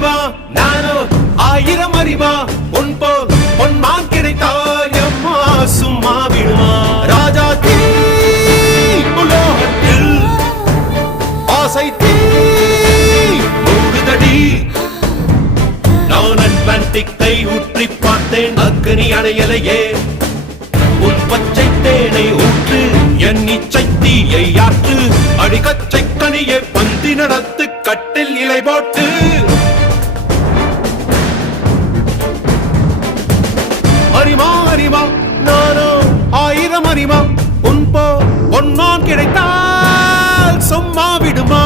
அறிவா நானோ ஆயிரம் அறிவா உன் போல் பொன்மான் கிடைத்தால் எம்மா சும்மா விடுமா ராஜா தீ உலோகத்தில் ஆசை தீ மூடுதடி நான் அட்லாண்டிக்கை ஊற்றி பார்த்தேன் அக்கனி அணையலையே உன் பச்சை தேனை ஊற்று என் இச்சை தீயை ஆற்று அடிக்கச்சை கனியை பந்தி நடத்து கட்டில் இலை போட்டு அறிமா அறிமா நானோ ஆயிரம் அறிமா உன் போ பொன்னான் கிடைத்தால் சும்மா விடுமா